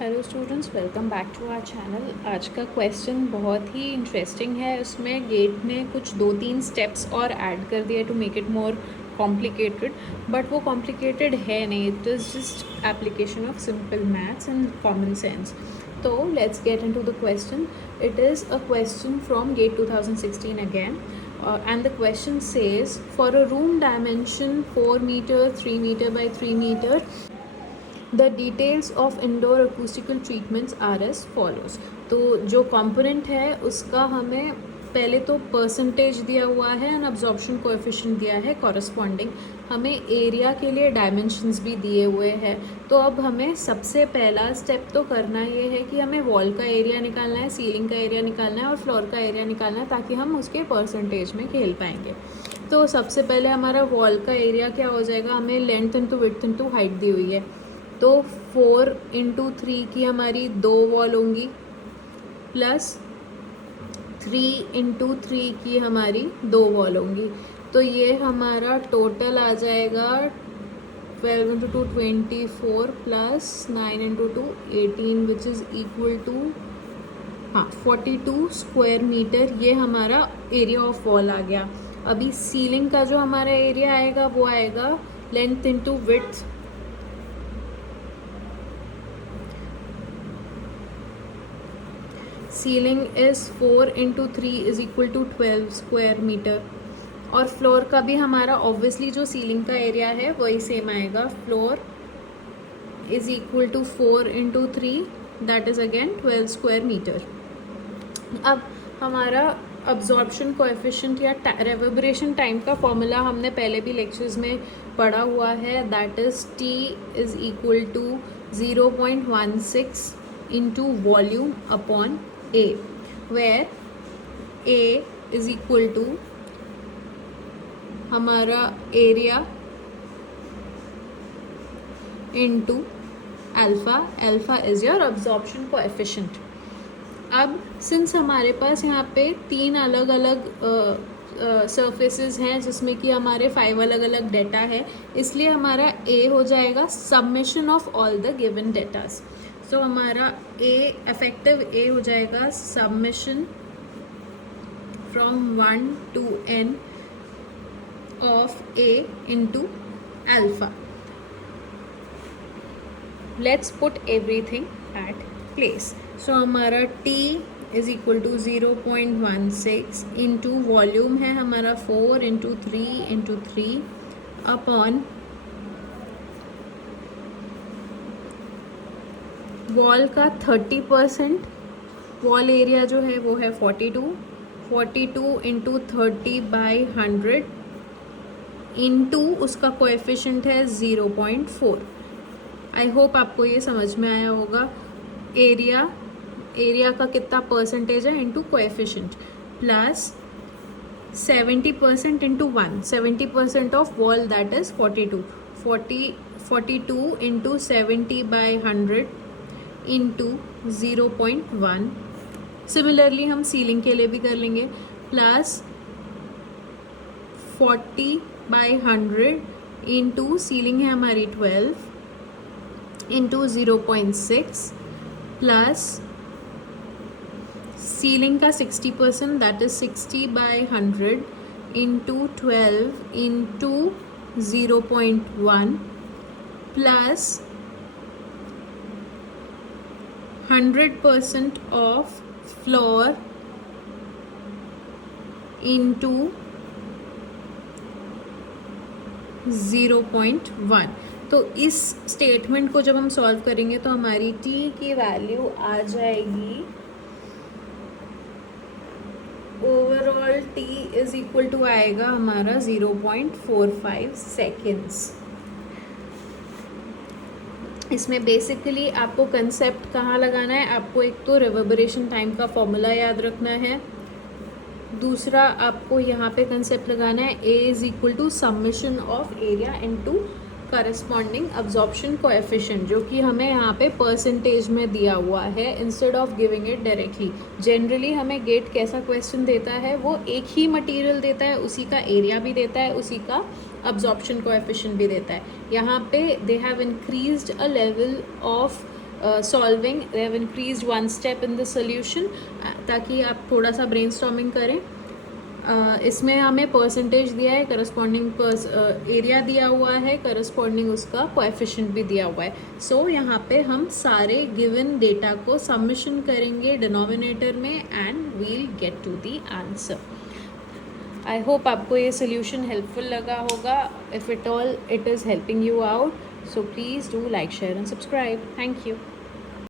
Hello students, welcome back to our channel. आज का question बहुत ही इंटरेस्टिंग है। उसमें गेट ने कुछ 2-3 स्टेप्स और ऐड कर दिए to make it more complicated, but वो कॉम्प्लिकेटेड है नहीं। It is just application of simple maths and common sense. तो let's get into the question. It is a question from GATE 2016 again. And the question says, for a room dimension 4 meter, 3 meter by 3 meter, the details of indoor acoustical treatments are as follows. तो जो component है उसका हमें पहले तो percentage दिया हुआ है एंड अब्जॉर्प्शन कोएफिशिएंट दिया है कॉरस्पॉन्डिंग। हमें एरिया के लिए डायमेंशंस भी दिए हुए हैं। तो अब हमें सबसे पहला स्टेप तो करना ये है कि हमें वॉल का एरिया निकालना है, सीलिंग का एरिया निकालना है और फ्लोर का एरिया निकालना है, ताकि हम उसके परसेंटेज में खेल पाएंगे। तो सबसे पहले हमारा वॉल का एरिया क्या हो जाएगा, हमें length into width into height दी हुई है। तो 4 × 3 की हमारी 2 वॉल होंगी, प्लस 3 × 3 की हमारी 2 वॉल होंगी। तो ये हमारा टोटल आ जाएगा 12 × 2 24 plus 9 × 2 18, which is equal to 42 square metre. ये हमारा एरिया ऑफ वॉल आ गया। अभी सीलिंग का जो हमारा एरिया आएगा वो आएगा length into width. Ceiling is 4 × 3 is equal to 12 square metre. और फ्लोर का भी हमारा ऑब्वियसली जो सीलिंग का एरिया है वही सेम आएगा। Floor is equal to 4 × 3, that is again 12 square metre. अब हमारा अब्जॉर्प्शन कोएफिशिएंट या रेवर्बरेशन टाइम का फॉर्मूला हमने पहले भी लेक्चर्स में पढ़ा हुआ है, that is T is equal to 0.16 into volume upon A, where A is equal to हमारा area into alpha. Alpha is your absorption coefficient. अब सिंस हमारे पास यहाँ पे 3 अलग अलग सरफेसेस हैं जिसमें कि हमारे 5 अलग अलग डेटा है, इसलिए हमारा A हो जाएगा summation of all the given datas. So हमारा A इफेक्टिव A हो जाएगा summation from 1 to n of A into alpha. Let's put everything at place. So हमारा T is equal to 0.16 into volume है हमारा 4 × 3 × 3 upon wall का 30%। Wall area जो है वो है 42 × 30/100 इंटू उसका कोएफिशिएंट है 0.4। आई होप आपको ये समझ में आया होगा। एरिया का कितना परसेंटेज है into coefficient, plus 70% into 1, 70% of wall that is 42 × 70/100 into 0.1। Similarly हम सीलिंग के लिए भी कर लेंगे, प्लस 40/100 इंटू सीलिंग है हमारी 12 इंटू 0.6, प्लस सीलिंग का 60% that is 60/100 into 12 into 0.1, plus 100% of floor into 0.1। तो इस स्टेटमेंट को जब हम सॉल्व करेंगे तो हमारी T की वैल्यू आ जाएगी, overall T is equal to आएगा हमारा 0.45 सेकेंड्स। इसमें बेसिकली आपको कंसेप्ट कहाँ लगाना है, आपको एक तो रिवर्बरेशन टाइम का फॉर्मूला याद रखना है, दूसरा आपको यहाँ पे कंसेप्ट लगाना है A is equal to summation of area into corresponding absorption coefficient, जो कि हमें यहाँ पे परसेंटेज में दिया हुआ है instead of giving it directly. Generally हमें गेट कैसा क्वेश्चन देता है, वो एक ही मटेरियल देता है, उसी का एरिया भी देता है, उसी का अब्जॉर्प्शन कोएफिशिएंट भी देता है। यहाँ पे they have increased a level of solving, they have increase 1 step in the solution, ताकि आप थोड़ा सा ब्रेनस्टॉर्मिंग करें। इसमें हमें परसेंटेज दिया है, करस्पॉन्डिंग एरिया दिया हुआ है, करस्पॉन्डिंग उसका कोएफिशिएंट भी दिया हुआ है। सो यहाँ पे हम सारे गिवन डेटा को सबमिशन करेंगे डिनोमिनेटर में and we'll get to the answer. I hope आपको ये सोल्यूशन हेल्पफुल लगा होगा। If it all it is helping you out, so please do like, share and subscribe. Thank you.